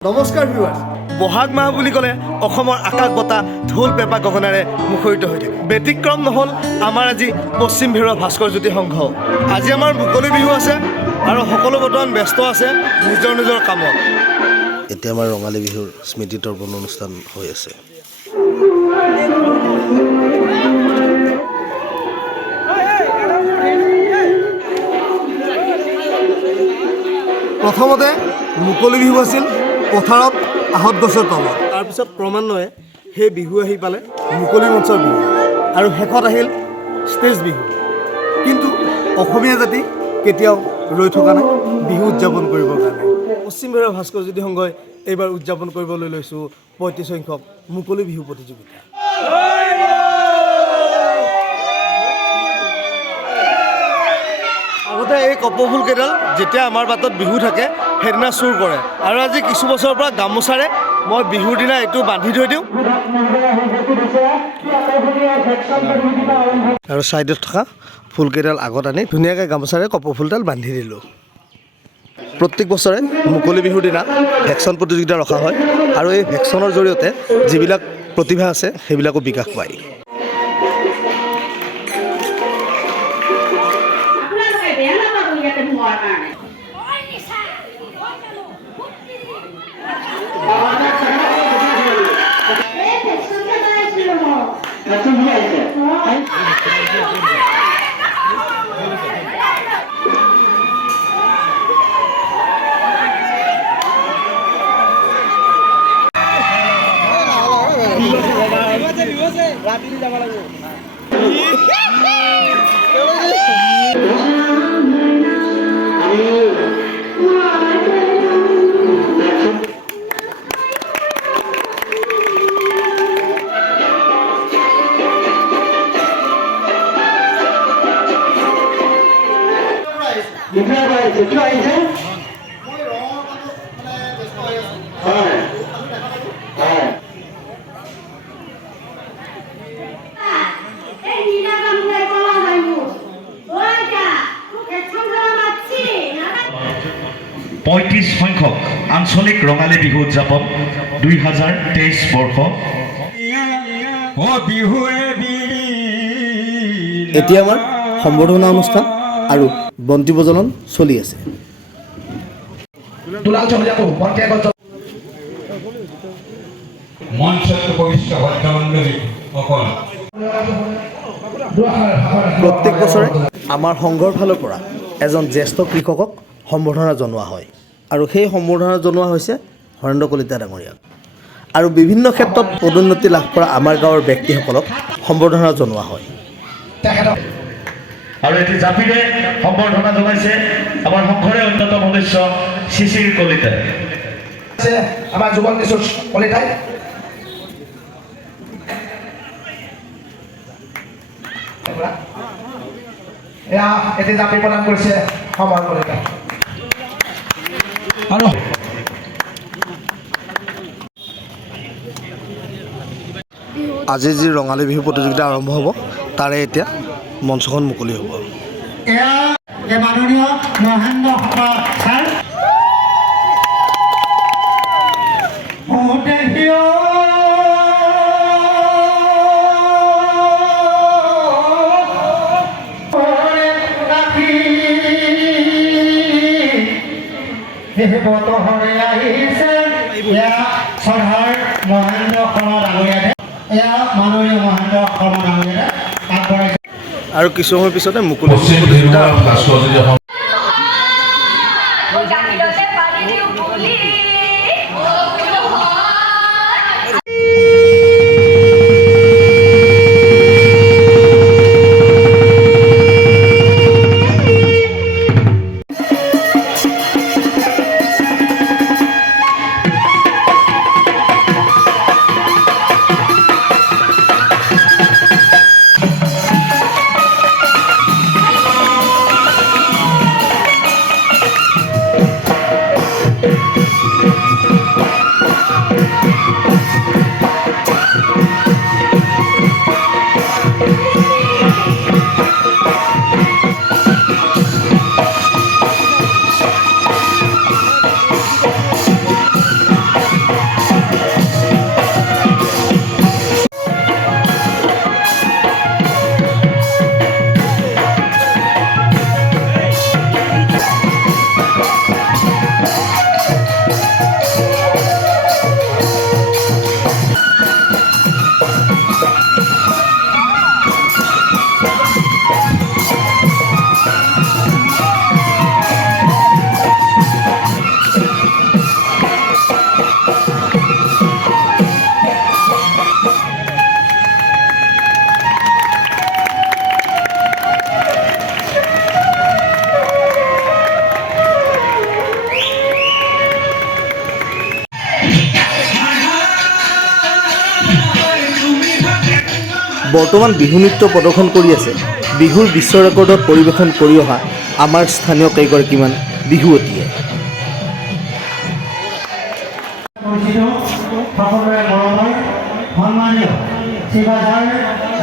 নমস্কাৰ ভিউৱাৰ্ছ বহাগ মাহ বুলি ক'লে অসমৰ আকাশ বতাহ ঢোল পেঁপা গগনাৰে মুখৰিত হৈ থাকে ব্যতিক্ৰম নহ'ল আমাৰ আজি পশ্চিম ভেৰুৱা ভাস্কৰজ্যোতি সংঘ আজি আমাৰ মুকলি বিহু আছে আৰু সকলো বৰ্তমান ব্যস্ত আছে নিজৰ নিজৰ কামত এতিয়া আমাৰ ৰঙালী বিহুৰ স্মৃতি তৰ্পণ অনুষ্ঠান হৈ আছে প্ৰথমতে মুকলি বিহু আছিল পথাৰত আহত গছৰ তলত তাৰপিছত ক্ৰমান্বয়ে সেই বিহু আহি পালে মুকলি মঞ্চৰ বিহু আৰু শেষত আহিল ষ্টেজ বিহু কিন্তু অসমীয়া জাতি কেতিয়াও ৰৈ থকা নাই বিহু উদযাপন কৰিবৰ কাৰণে পশ্চিম ভেৰুৱা ভাস্কৰজ্যোতি সংঘই এইবাৰ উদযাপন কৰিবলৈ লৈছোঁ ৩৫ সংখ্যক মুকলি বিহু প্ৰতিযোগিতা আগতে এই কপৌফুল কেইডাল যেতিয়া আমাৰ বাটত বিহু থাকে সেইদিনা চুৰ কৰে আৰু আজি কিছু বছৰৰ পৰা গামোচাৰে মই বিহুৰ দিনা এইটো বান্ধি থৈ দিওঁ আৰু ছাইডত থকা ফুলকেইডাল আগত আনি ধুনীয়াকৈ গামোচাৰে কপৌফুলডাল বান্ধি দিলোঁ প্ৰত্যেক বছৰে মুকলি বিহুৰ দিনা ভেকশ্যন প্ৰতিযোগিতা ৰখা হয় আৰু এই ভেকশ্যনৰ জৰিয়তে যিবিলাক প্ৰতিভা আছে সেইবিলাকো বিকাশ পায় সংখ্যক আঞ্চলিক ৰঙালী বিহু উদযাপন 2023 বৰ্ষ এতিয়া আমাৰ সম্বৰ্ধনা অনুষ্ঠান আৰু বন্তি প্ৰজ্বলন চলি আছে প্ৰত্যেক বছৰে আমাৰ সংঘৰ ফালৰ পৰা এজন জ্যেষ্ঠ কৃষকক সম্বৰ্ধনা জনোৱা হয় আৰু সেই সম্বৰ্ধনা জনোৱা হৈছে হৰেন্দ্ৰ কলিতা ডাঙৰীয়াক আৰু বিভিন্ন ক্ষেত্ৰত পদোন্নতি লাভ কৰা আমাৰ গাঁৱৰ ব্যক্তিসকলক সম্বৰ্ধনা জনোৱা হয় আৰু এটি জাপিৰে সম্বৰ্ধনা জনাইছে আমাৰ সংঘৰে অন্যতম সদস্য শিশিৰ কলিতাই আমাৰ যুৱক কিশোৰ কলিতাই এয়া এটি জাপি প্ৰদান কৰিছে সমৰ কলিতাই আৰু আজি যি ৰঙালী বিহু প্ৰতিযোগিতা আৰম্ভ হ'ব তাৰে এতিয়া মঞ্চখন মুকলি হ'ব মাননীয় মহেন্দ্ৰ ছাৰ বতহৰে আহিছে এয়া চৰহাৰ মহেন্দ্ৰ শৰ্মা ডাঙৰীয়াই এয়া মাননীয় মহেন্দ্ৰ শৰ্মা ডাঙৰীয়াই আগবঢ়াইছে আৰু কিছু সময় পিছতে মুকলি প্ৰতিযোগিতা বৰ্তমান বিহু নৃত্য প্ৰদৰ্শন কৰি আছে বিহুৰ বিশ্ব ৰেকৰ্ডত পৰিৱেশন কৰি অহা আমাৰ স্থানীয় কেইগৰাকীমান বিহুৱতীয়ে। সকলোৰে মৰমৰ সন্মানীয় শিৱাজাৰ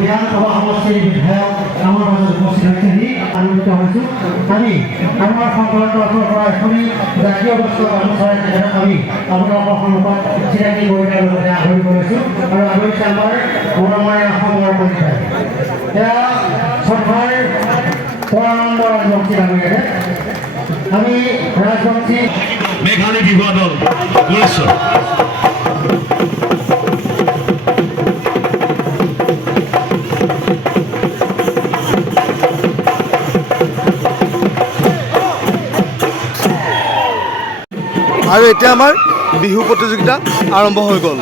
বিধানসভা সমষ্টিৰ বিধায়ক আমাৰ মাজত উপস্থিত হৈছেহি আনন্দিত হৈছোঁ। আমি আমাৰ সংকল্পৰ পৰা এখনি জাতীয় বস্তু অনুসৰণ আমি আপোনালোকৰ সন্মুখত চিনাকি কৰি দিয়াৰ লগতে আহৰি কৰিছোঁ আৰু আদৰিছে আমাৰ মৰমৰে অসমৰ পৰীক্ষাই এয়া চৰকাৰ পৰানন্দ ৰাজবংশী ডাঙৰীয়াৰে আমি ৰাজবংশী মেঘালী বিহুৱা দল গুৰেশ্বৰ আৰু এতিয়া আমাৰ বিহু প্ৰতিযোগিতা আৰম্ভ হৈ গ'ল।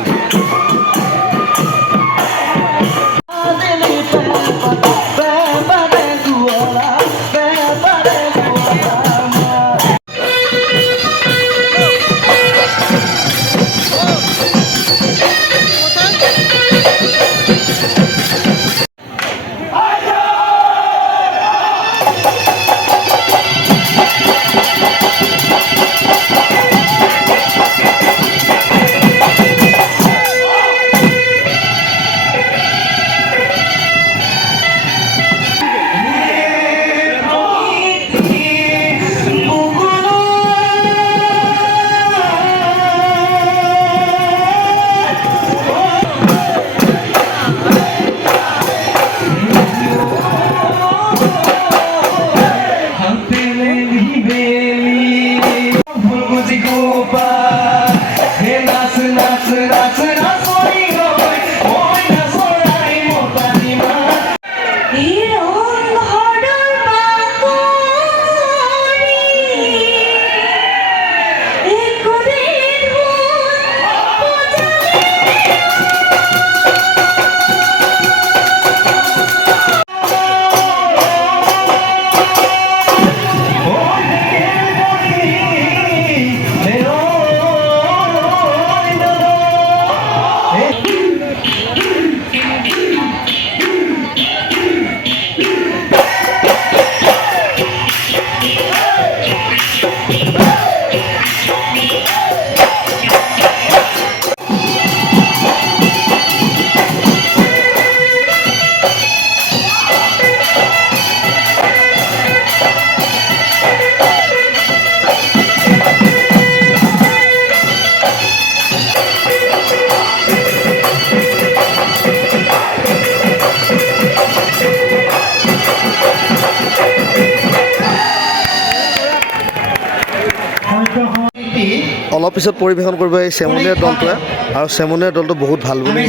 অলপ পিছত পৰিৱেশন কৰিব এই চেমনীয়া দলটোৱে আৰু চেমনীয়া দলটো বহুত ভাল বুলি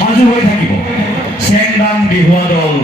সাজু হৈ থাকিব চেংদাং বিহুৱা দল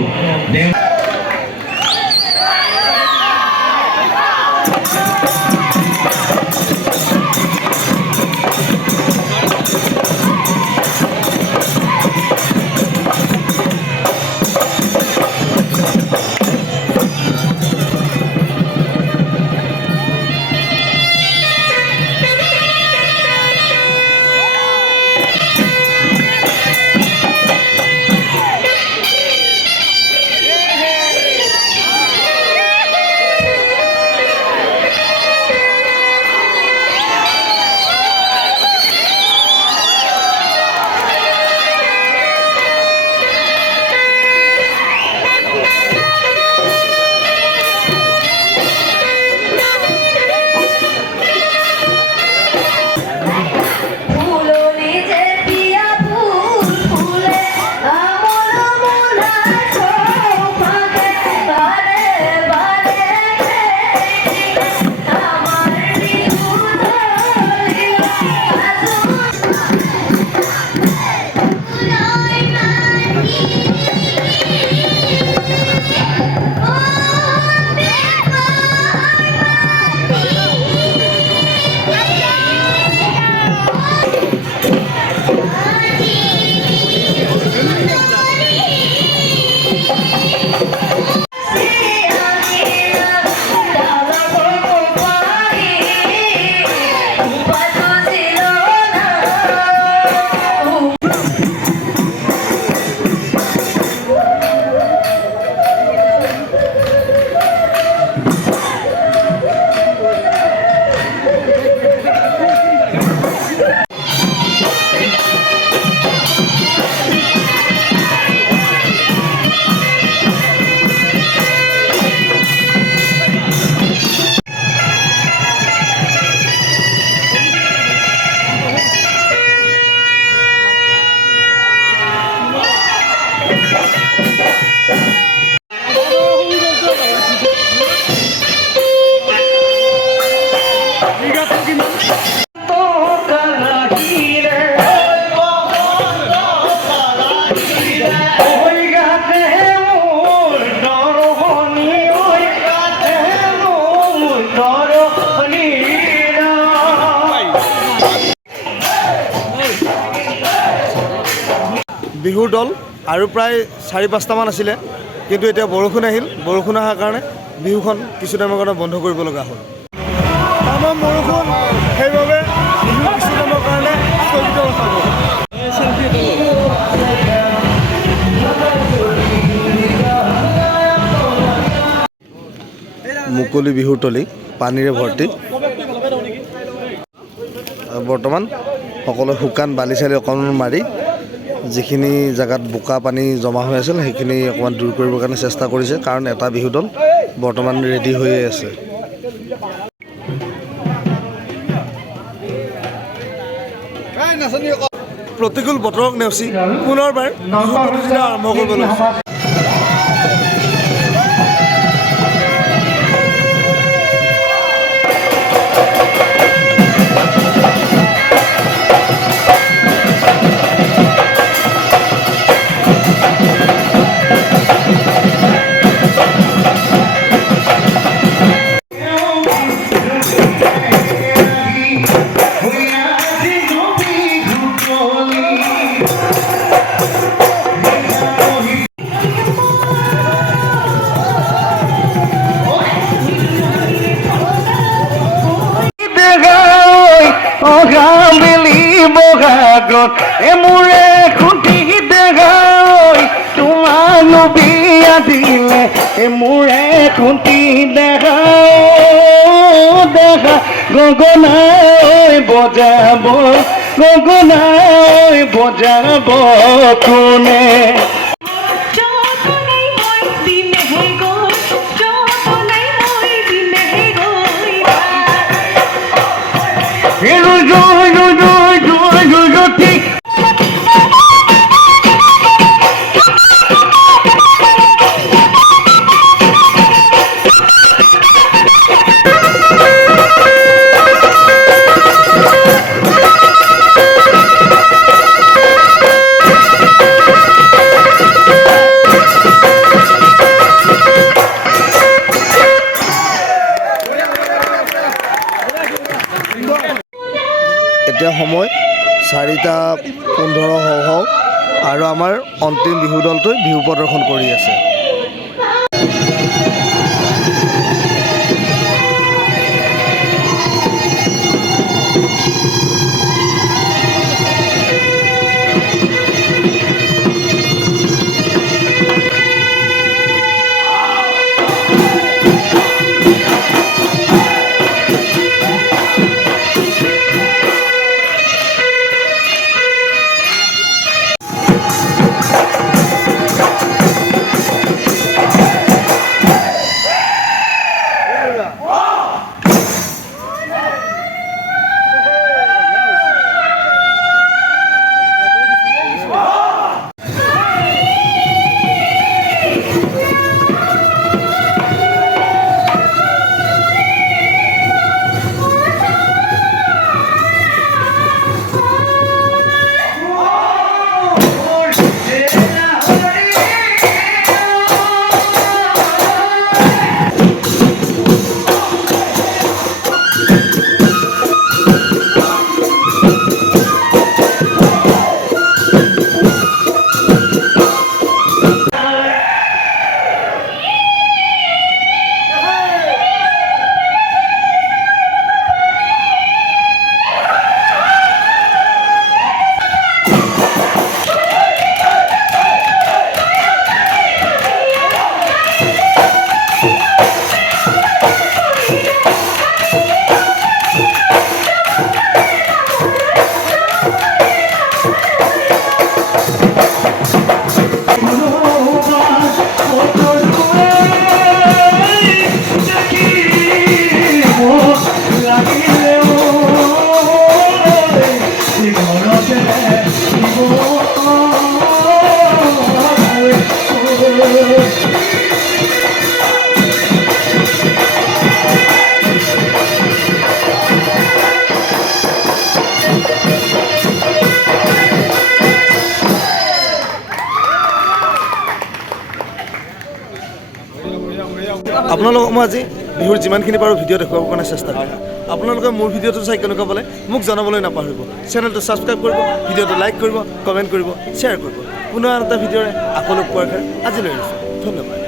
বিহুৰ দল আৰু প্ৰায় 4-5টামান আছিলে, কিন্তু এতিয়া বৰষুণ আহিল। বৰষুণ অহাৰ কাৰণে বিহুখন কিছু টাইমৰ কাৰণে বন্ধ কৰিব লগা হ'ল। তামাম বৰষুণ, সেইবাবে বিহু কিছু টাইমৰ কাৰণে স্থগিত ৰখা হ'ল। মুকলি বিহুৰ তলি পানীৰে ভৰ্তি। বৰ্তমান সকলো শুকান বালি চালি অকণমান মাৰি যিখিনি জেগাত বোকা পানী জমা হৈ আছিল সেইখিনি অকণমান দূৰ কৰিবৰ কাৰণে চেষ্টা কৰিছে, কাৰণ এটা বিহু দল বৰ্তমান ৰেডি হৈয়ে আছে। প্ৰতিকূল বতৰক নেওচি পুনৰবাৰ বিহু প্ৰতিযোগিতা আৰম্ভ কৰিব লৈছে। এমূৰে খুঁটি দেখাই তোমালো বিয়া দিলে, এমূৰে খুঁটি দেখা গগনাই বজাব, গগনাই বজাব কোনে। এতিয়া সময় 4:15 হওঁ আৰু আমাৰ অন্তিম বিহু দলটোৱে বিহু প্ৰদৰ্শন কৰি আছে। আপোনালোকক মই আজি বিহুৰ যিমানখিনি পাৰোঁ ভিডিঅ' দেখুৱাবৰ কাৰণে চেষ্টা কৰিম আপোনালোকে মোৰ ভিডিঅ'টো চাই কেনেকুৱা পালে মোক জনাবলৈ নাপাহৰিব চেনেলটো ছাবস্ক্ৰাইব কৰিব ভিডিঅ'টো লাইক কৰিব কমেণ্ট কৰিব শ্বেয়াৰ কৰিব পুনৰ এটা ভিডিঅ'ৰে আকৌ লগ পোৱাৰ আজিলৈ আহিছোঁ ধন্যবাদ